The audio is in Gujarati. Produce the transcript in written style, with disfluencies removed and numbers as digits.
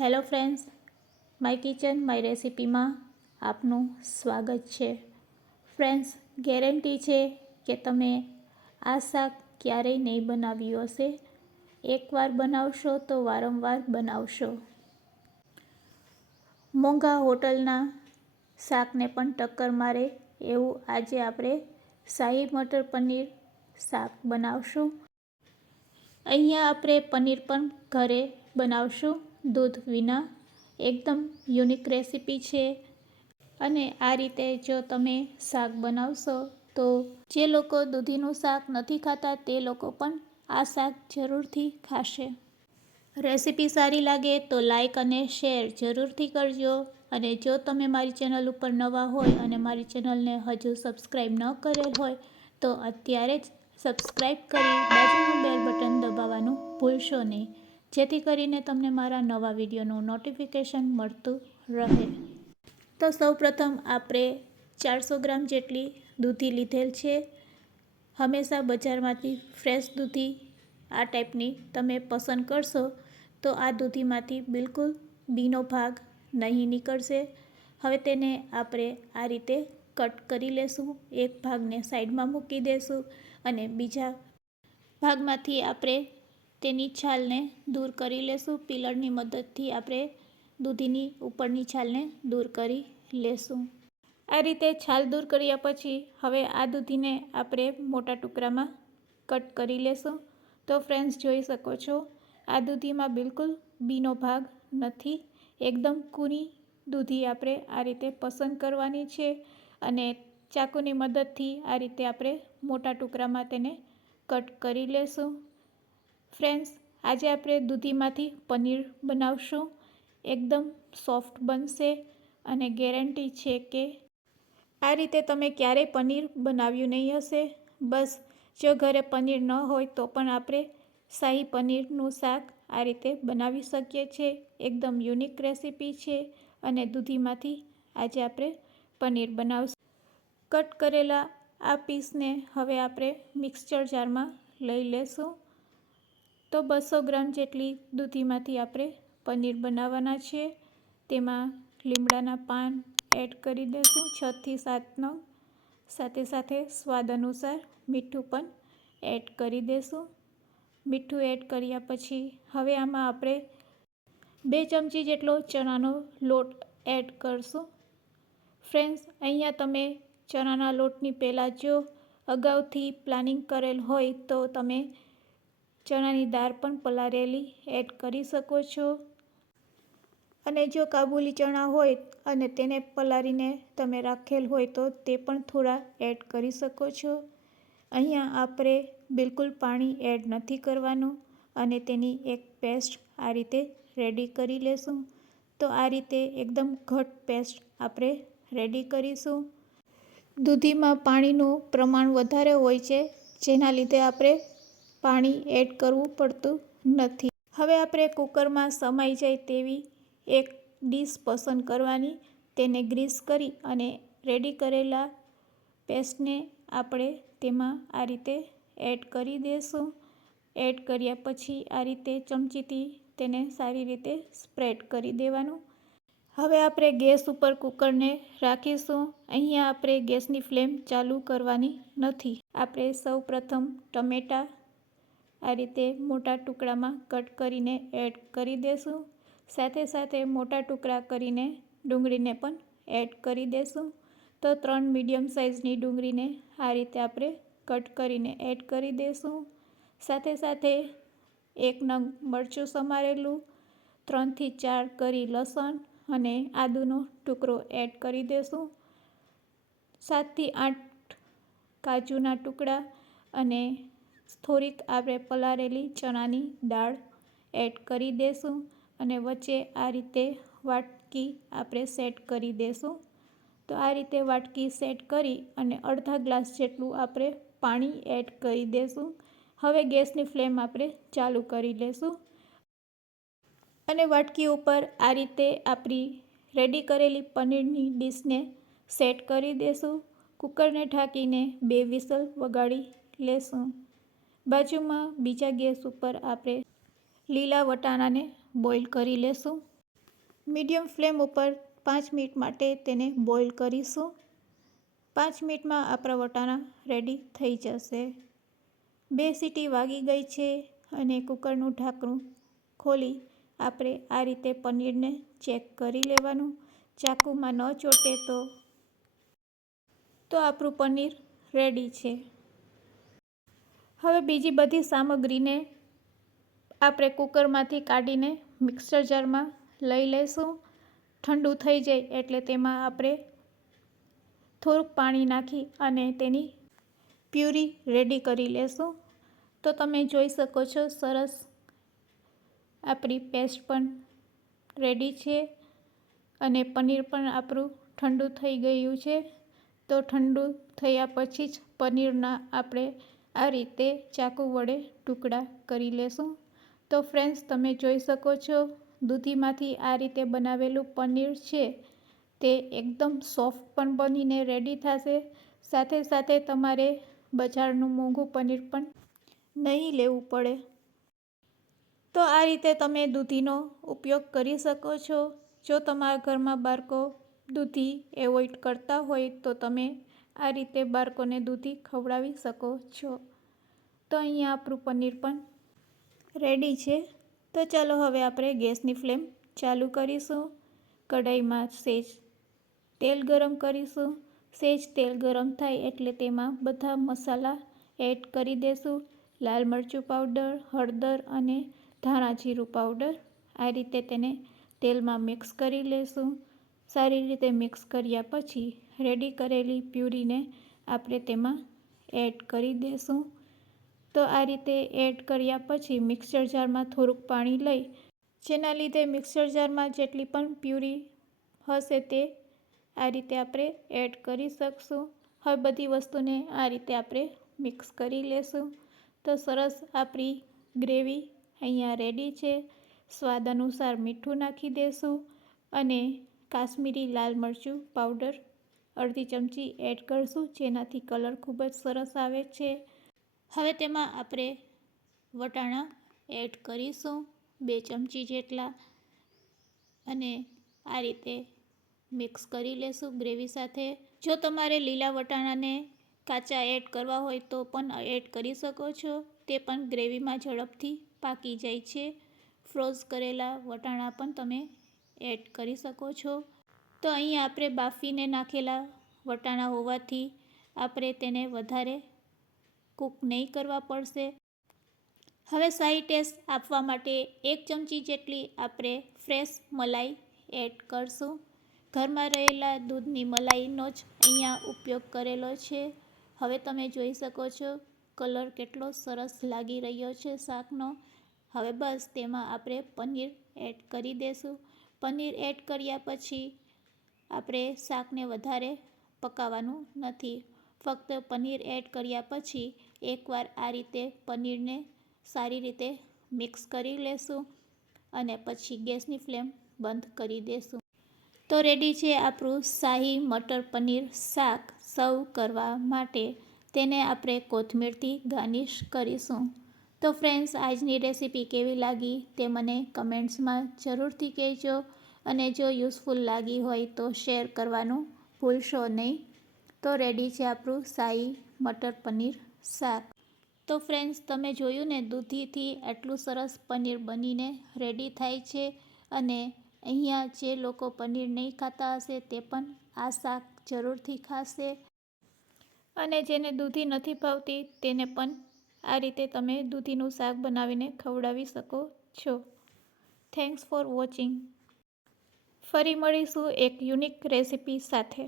Hello friends, my kitchen my રેસિપીમાં આપનું સ્વાગત છે। ફ્રેન્ડ્સ, ગેરંટી છે કે તમે આ શાક ક્યારેય નહીં બનાવ્યું હશે। એકવાર બનાવશો તો વારંવાર બનાવશો। મોંઘા હોટલના શાકને પણ ટક્કર મારે એવું આજે આપણે શાહી મટર પનીર શાક બનાવશું। અહીંયા આપણે પનીર પણ ઘરે બનાવશું, દૂધ વિના। એકદમ યુનિક રેસીપી છે અને આ રીતે જો તમે શાક બનાવશો તો જે લોકો દૂધીનું શાક નથી ખાતા તે લોકો પણ આ શાક જરૂરથી ખાશે। રેસીપી સારી લાગે તો લાઈક અને શેર જરૂરથી કરજો। અને જો તમે મારી ચેનલ ઉપર નવા હોય અને મારી ચેનલને હજુ સબસ્ક્રાઈબ ન કરેલ હોય તો અત્યારે જ સબસ્ક્રાઈબ કરી બાજુનું બેલ બટન દબાવવાનું ભૂલશો નહીં, જેથી કરીને તમને મારા નવા વિડીયોનું નોટિફિકેશન મળતું રહે। તો સૌપ્રથમ આપણે 400 ગ્રામ જેટલી દૂધી લીધેલ છે। હંમેશા બજારમાંથી ફ્રેશ દૂધી આ ટાઈપની તમે પસંદ કરશો તો આ દૂધીમાંથી બિલકુલ બીનો ભાગ નહીં નીકળશે। હવે તેને આપણે આ રીતે કટ કરી લેશું। એક ભાગને સાઈડમાં મૂકી દેશું અને બીજા ભાગમાંથી આપણે તેની છાલને દૂર કરી લેશું। પીલરની મદદથી આપણે દૂધીની ઉપરની છાલને દૂર કરી લેશું। આ રીતે છાલ દૂર કર્યા પછી હવે આ દૂધીને આપણે મોટા ટુકડામાં કટ કરી લેશું। તો ફ્રેન્ડ્સ, જોઈ શકો છો આ દૂધીમાં બિલકુલ બીનો ભાગ નથી। એકદમ કૂણી દૂધી આપણે આ રીતે પસંદ કરવાની છે અને ચાકુની મદદથી આ રીતે આપણે મોટા ટુકડામાં તેને કટ કરી લેશું। ફ્રેન્ડ્સ, આજે આપણે દૂધીમાંથી પનીર બનાવશું। એકદમ સોફ્ટ બનશે અને ગેરંટી છે કે આ રીતે તમે ક્યારેય પનીર બનાવ્યું નહીં હશે। બસ જો ઘરે પનીર ન હોય તો પણ આપણે શાહી પનીરનું શાક આ રીતે બનાવી શકીએ છીએ। એકદમ યુનિક રેસીપી છે અને દૂધીમાંથી આજે આપણે પનીર બનાવશું। કટ કરેલા આ પીસને હવે આપણે મિક્સચર જારમાં લઈ લેશું। તો 200 ગ્રામ જેટલી દૂધીમાંથી આપણે પનીર બનાવવાના છે। તેમાં લીમડાના પાન એડ કરી દઈશું 6 થી 7 નંગ। સાથે સાથે સ્વાદ અનુસાર મીઠું પણ એડ કરી દઈશું। મીઠું એડ કર્યા પછી હવે આમાં આપણે 2 ચમચી જેટલો ચણાનો લોટ એડ કરશું। ફ્રેન્ડ્સ, અહીંયા તમે ચણાના લોટની પહેલાં જો અગાઉથી પ્લાનિંગ કરેલ હોય તો તમે ચણાની દાળ પણ પલાળેલી એડ કરી શકો છો અને જો કાબુલી ચણા હોય અને તેને પલાળીને તમે રાખેલ હોય તો તે પણ થોડા એડ કરી શકો છો। અહીંયા આપણે બિલકુલ પાણી એડ નથી કરવાનું અને તેની એક પેસ્ટ આ રીતે રેડી કરી લેશું। તો આ રીતે એકદમ ઘટ પેસ્ટ આપણે રેડી કરીશું। દૂધીમાં પાણીનું પ્રમાણ વધારે હોય છે, જેના લીધે આપણે પાણી એડ કરવું પડતું નથી। હવે આપણે કુકરમાં સમાઈ જાય તેવી એક ડીશ પસંદ કરવાની, તેને ગ્રીસ કરી અને રેડી કરેલા પેસ્ટને આપણે તેમાં આ રીતે એડ કરી દઈશું। એડ કર્યા પછી આ રીતે ચમચીથી તેને સારી રીતે સ્પ્રેડ કરી દેવાનું। હવે આપણે ગેસ ઉપર કુકરને રાખીશું। અહીંયા આપણે ગેસની ફ્લેમ ચાલુ કરવાની નથી। આપણે સૌપ્રથમ ટમેટાં આ રીતે મોટા ટુકડામાં કટ કરીને એડ કરી દઈશું। સાથે સાથે મોટા ટુકડા કરીને ડુંગળીને પણ એડ કરી દઈશું। તો 3 મીડિયમ સાઇઝની ડુંગળીને આ રીતે આપણે કટ કરીને એડ કરી દઈશું। સાથે સાથે 1 નંગ મરચું સમારેલું, 3 થી 4 કળી લસણ અને આદુનો ટુકડો એડ કરી દઈશું। 7 થી 8 કાજુના ટુકડા અને થોડીક આપણે પલાળેલી ચણાની દાળ એડ કરી દઈશું અને વચ્ચે આ રીતે વાટકી આપણે સેટ કરી દઈશું। તો આ રીતે વાટકી સેટ કરી અને અડધા ગ્લાસ જેટલું આપણે પાણી એડ કરી દઈશું। હવે ગેસની ફ્લેમ આપણે ચાલુ કરી લઈશું અને વાટકી ઉપર આ રીતે આપણી રેડી કરેલી પનીરની ડીશને સેટ કરી દઈશું। કુકરને ઢાંકીને 2 વિસલ વગાડી લેશું। બાજુમાં બીજા ગેસ ઉપર આપણે લીલા વટાણાને બોઇલ કરી લેશું। મીડિયમ ફ્લેમ ઉપર 5 મિનિટ માટે તેને બોઇલ કરીશું. 5 મિનિટમાં આપણા વટાણા રેડી થઈ જશે. 2 સીટી વાગી ગઈ છે અને કુકરનું ઢાંકણું ખોલી આપણે આ રીતે પનીરને ચેક કરી લેવાનું. ચાકુમાં ન ચોટે તો આપણું પનીર રેડી છે. હવે બીજી બધી સામગ્રીને આપણે કુકરમાંથી કાઢીને મિક્સર જારમાં લઈ લઈશું. ઠંડુ થઈ જાય એટલે તેમાં આપણે થોડુંક પાણી નાખી અને તેની પ્યુરી રેડી કરી લેશું. તો તમે જોઈ શકો છો સરસ આપણી પેસ્ટ પણ રેડી છે અને પનીર પણ આપણું ઠંડુ થઈ ગયું છે. તો ઠંડુ થયા પછી જ પનીરના આપણે આ રીતે ચાકુ વડે ટુકડા કરી લેશું. તો ફ્રેન્ડ્સ, તમે જોઈ શકો છો દૂધીમાંથી આ રીતે બનાવેલું પનીર છે તે એકદમ સોફ્ટ પણ બનીને રેડી થશે. સાથે સાથે તમારે બજારનું મોંઘું પનીર પણ નહીં લેવું પડે. તો આ રીતે તમે દૂધીનો ઉપયોગ કરી શકો છો. જો તમારા ઘરમાં બાળકો દૂધી એવોઇડ કરતા હોય તો તમે આ રીતે બાળકોને દૂધી ખવડાવી શકો છો. તો અહીંયા આપણું પનીર પણ રેડી છે. તો ચાલો હવે આપણે ગેસની ફ્લેમ ચાલુ કરીશું. કઢાઈમાં સહેજ તેલ ગરમ કરીશું. સહેજ તેલ ગરમ થાય એટલે તેમાં બધા મસાલા એડ કરી દેશું. લાલ મરચું પાવડર, હળદર અને ધાણા જીરું પાવડર. આ રીતે તેને તેલમાં મિક્સ કરી લેશું. સારી રીતે મિક્સ કર્યા પછી રેડી કરેલી પ્યુરીને આપણે તેમાં એડ કરી દેશું. તો આ રીતે એડ કર્યા પછી મિક્સર જારમાં થોડુંક પાણી લઈ, જેના લીધે મિક્સર જારમાં જેટલી પણ પ્યુરી હશે તે આ રીતે આપણે એડ કરી શકશું. હવે બધી વસ્તુને આ રીતે આપણે મિક્સ કરી લેશું. તો સરસ આપણી ગ્રેવી અહીંયા રેડી છે. સ્વાદ અનુસાર મીઠું નાખી દેશું અને કાશ્મીરી લાલ મરચું પાવડર અડધી ચમચી એડ કરશું, જેનાથી કલર ખૂબ જ સરસ આવે છે. હવે તેમાં આપણે વટાણા એડ કરીશું 2 ચમચી જેટલા અને આ રીતે મિક્સ કરી લેશું ગ્રેવી સાથે. જો તમારે લીલા વટાણાને કાચા એડ કરવા હોય તો પણ એડ કરી શકો છો. તે પણ ગ્રેવીમાં ઝડપથી પાકી જાય છે. ફ્રોઝ કરેલા વટાણા પણ તમે એડ કરી શકો છો. તો અહીં આપણે બાફીને નાખેલા વટાણા હોવાથી આપણે તેને વધારે કૂક નહીં કરવા પડશે. હવે શાહી ટેસ્ટ આપવા માટે 1 ચમચી જેટલી આપણે ફ્રેશ મલાઈ એડ કરશું. ઘરમાં રહેલા દૂધની મલાઈનો જ અહીંયા ઉપયોગ કરેલો છે. હવે તમે જોઈ શકો છો કલર કેટલો સરસ લાગી રહ્યો છે શાકનો. હવે બસ તેમાં આપણે પનીર એડ કરી દેશું. પનીર એડ કર્યા પછી આપણે શાકને વધારે પકાવવાનું નથી. ફક્ત પનીર એડ કર્યા પછી એકવાર આ રીતે પનીરને સારી રીતે મિક્સ કરી લેશું અને પછી ગેસની ફ્લેમ બંધ કરી દેશું. તો રેડી છે આપણું શાહી મટર પનીર શાક. સર્વ કરવા માટે તેને આપણે કોથમીરથી ગાર્નિશ કરીશું. તો ફ્રેન્ડ્સ, આજની રેસીપી કેવી લાગી તે મને કમેન્ટ્સમાં જરૂરથી કહેજો અને જો યુઝફુલ લાગી હોય તો શેર કરવાનું ભૂલશો નહીં. તો રેડી છે આપણું શાહી મટર પનીર શાક. તો ફ્રેન્ડ્સ, તમે જોયું ને દૂધીથી આટલું સરસ પનીર બનીને રેડી થાય છે અને અહીંયા જે લોકો પનીર નહીં ખાતા હશે તે પણ આ શાક જરૂરથી ખાશે અને જેને દૂધી નથી ભાવતી તેને પણ આ રીતે તમે દૂધીનું શાક બનાવીને ખવડાવી શકો છો. Thanks for watching. ફરી મળીશું એક યુનિક રેસીપી સાથે.